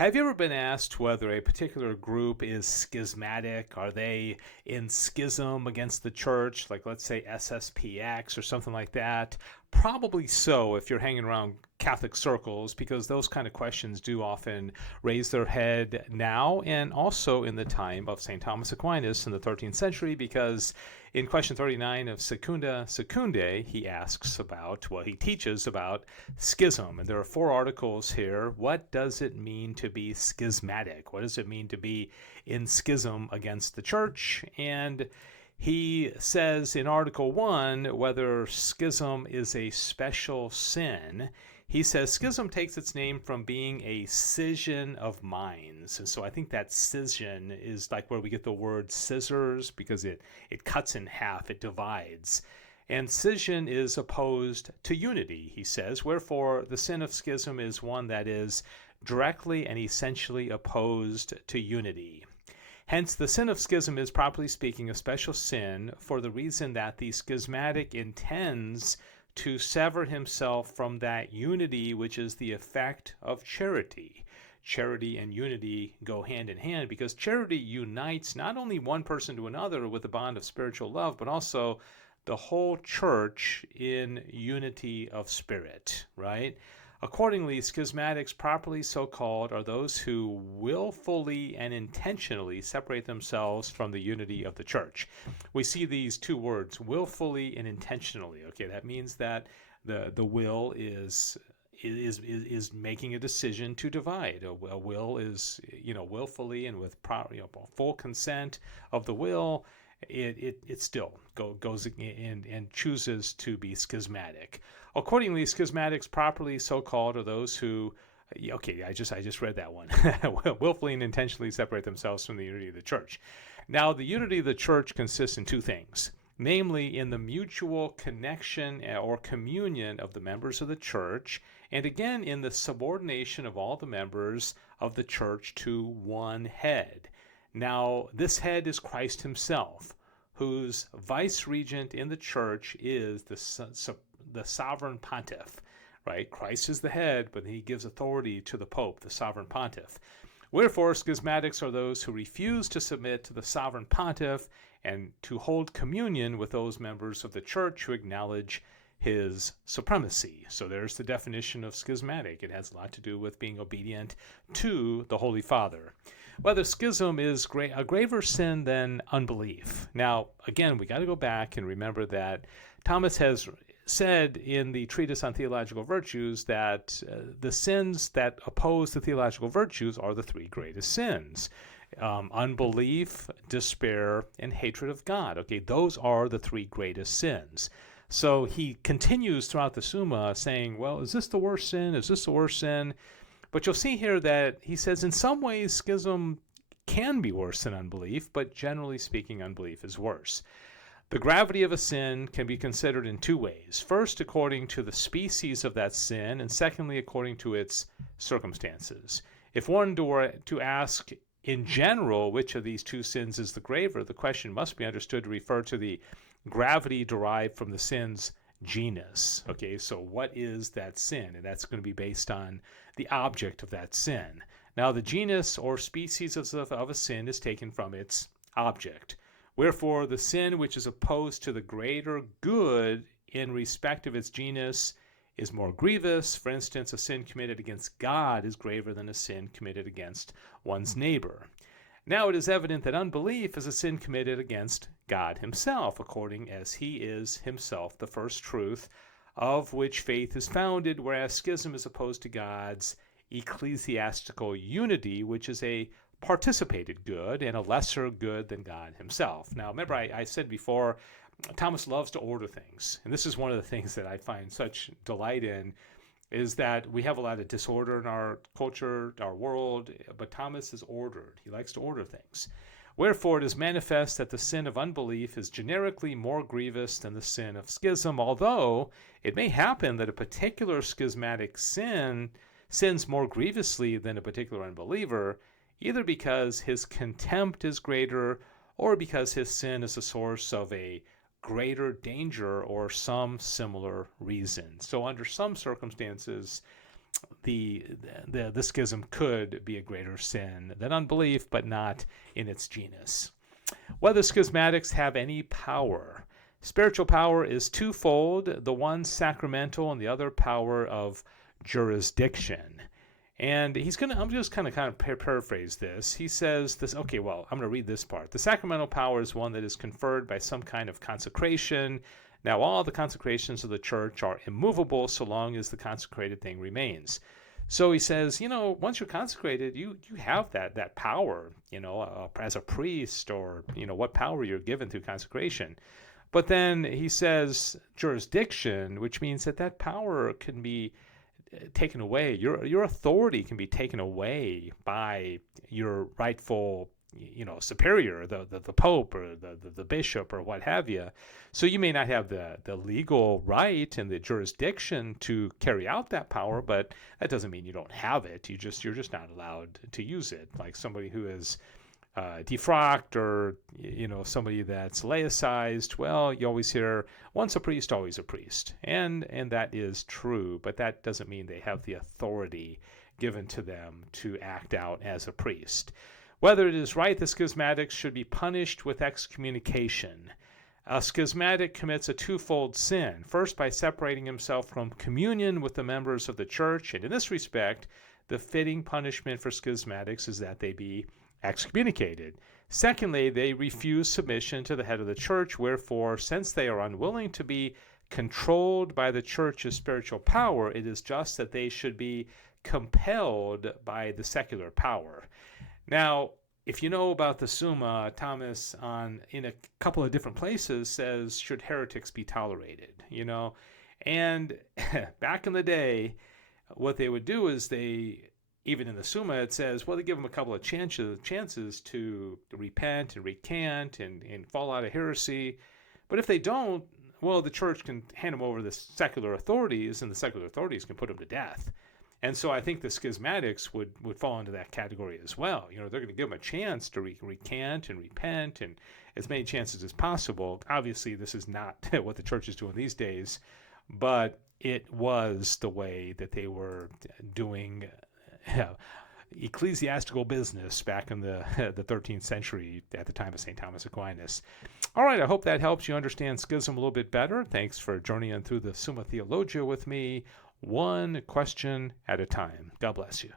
Have you ever been asked whether a particular group is schismatic? Are they in schism against the church, like let's say SSPX or something like that? Probably so if you're hanging around Catholic circles, because those kind of questions do often raise their head now and also in the time of St. Thomas Aquinas in the 13th century, because in question 39 of Secunda Secundae, he asks about, well, he teaches about schism. And there are 4 articles here. What does it mean to be schismatic? What does it mean to be in schism against the church? And he says in Article 1 whether schism is a special sin. He says schism takes its name from being a scission of minds. And so I think that scission is like where we get the word scissors, because it cuts in half, it divides. And scission is opposed to unity, he says. Wherefore, the sin of schism is one that is directly and essentially opposed to unity. Hence, the sin of schism is, properly speaking, a special sin for the reason that the schismatic intends to sever himself from that unity which is the effect of charity. Charity and unity go hand in hand, because charity unites not only one person to another with the bond of spiritual love, but also the whole church in unity of spirit, right? Accordingly, schismatics, properly so called, are those who willfully and intentionally separate themselves from the unity of the church. We see these 2 words, willfully and intentionally. Okay, that means that the will is making a decision to divide. A will is, willfully and with full consent of the will. It still goes in and chooses to be schismatic. Accordingly, schismatics, properly so called, are those who, okay, I just read that one, willfully and intentionally separate themselves from the unity of the church. Now, the unity of the church consists in 2 things, namely in the mutual connection or communion of the members of the church, and again in the subordination of all the members of the church to one head. Now, this head is Christ himself, whose vice-regent in the church is the sovereign pontiff, right? Christ is the head, but he gives authority to the Pope, the sovereign pontiff. Wherefore, schismatics are those who refuse to submit to the sovereign pontiff and to hold communion with those members of the church who acknowledge his supremacy. So there's the definition of schismatic. It has a lot to do with being obedient to the Holy Father. Whether schism is a graver sin than unbelief. Now, again, we got to go back and remember that Thomas has said in the Treatise on Theological Virtues that the sins that oppose the theological virtues are the 3 greatest sins. Unbelief, despair, and hatred of God. Okay, those are the 3 greatest sins. So he continues throughout the Summa saying, well, is this the worst sin? Is this the worst sin? But you'll see here that he says in some ways schism can be worse than unbelief, but generally speaking, unbelief is worse. The gravity of a sin can be considered in 2 ways. First, according to the species of that sin, and secondly, according to its circumstances. If one were to ask in general which of these 2 sins is the graver, the question must be understood to refer to the gravity derived from the sin's genus. Okay, so what is that sin? And that's going to be based on the object of that sin. Now, the genus or species of a sin is taken from its object. Wherefore, the sin which is opposed to the greater good in respect of its genus is more grievous. For instance, a sin committed against God is graver than a sin committed against one's neighbor. Now it is evident that unbelief is a sin committed against God himself, according as he is himself the first truth, of which faith is founded, whereas schism is opposed to God's ecclesiastical unity, which is a participated good and a lesser good than God himself. Now, remember, I said before, Thomas loves to order things, and this is one of the things that I find such delight in, is that we have a lot of disorder in our culture, our world, but Thomas is ordered. He likes to order things. Wherefore it is manifest that the sin of unbelief is generically more grievous than the sin of schism, although it may happen that a particular schismatic sin sins more grievously than a particular unbeliever, either because his contempt is greater or because his sin is a source of a greater danger or some similar reason. So under some circumstances, the schism could be a greater sin than unbelief, but not in its genus. Whether schismatics have any power. Spiritual power is twofold, the one sacramental and the other power of jurisdiction. And I'm just kind of paraphrase this. He says this, okay, well, I'm going to read this part. The sacramental power is one that is conferred by some kind of consecration. Now, all the consecrations of the church are immovable so long as the consecrated thing remains. So he says, once you're consecrated, you have that power, as a priest, or, what power you're given through consecration. But then he says jurisdiction, which means that power can be taken away. Your authority can be taken away by your rightful superior, the pope or the bishop or what have you. So you may not have the legal right and the jurisdiction to carry out that power, but that doesn't mean you don't have it. You're just not allowed to use it. Like somebody who is defrocked, or somebody that's laicized. Well, you always hear once a priest, always a priest, and that is true, but that doesn't mean they have the authority given to them to act out as a priest. Whether it is right the schismatics should be punished with excommunication. A schismatic commits a twofold sin. First, by separating himself from communion with the members of the church, and in this respect, the fitting punishment for schismatics is that they be excommunicated. Secondly, they refuse submission to the head of the church, wherefore, since they are unwilling to be controlled by the church's spiritual power, it is just that they should be compelled by the secular power. Now, if you know about the Summa, Thomas, in a couple of different places, says, should heretics be tolerated? And back in the day, what they would do is even in the Summa, it says, well, they give them a couple of chances to repent and recant and fall out of heresy. But if they don't, well, the church can hand them over to the secular authorities, and the secular authorities can put them to death. And so I think the schismatics would fall into that category as well. They're going to give them a chance to recant and repent, and as many chances as possible. Obviously, this is not what the church is doing these days, but it was the way that they were doing ecclesiastical business back in the 13th century at the time of St. Thomas Aquinas. All right, I hope that helps you understand schism a little bit better. Thanks for journeying through the Summa Theologia with me, one question at a time. God bless you.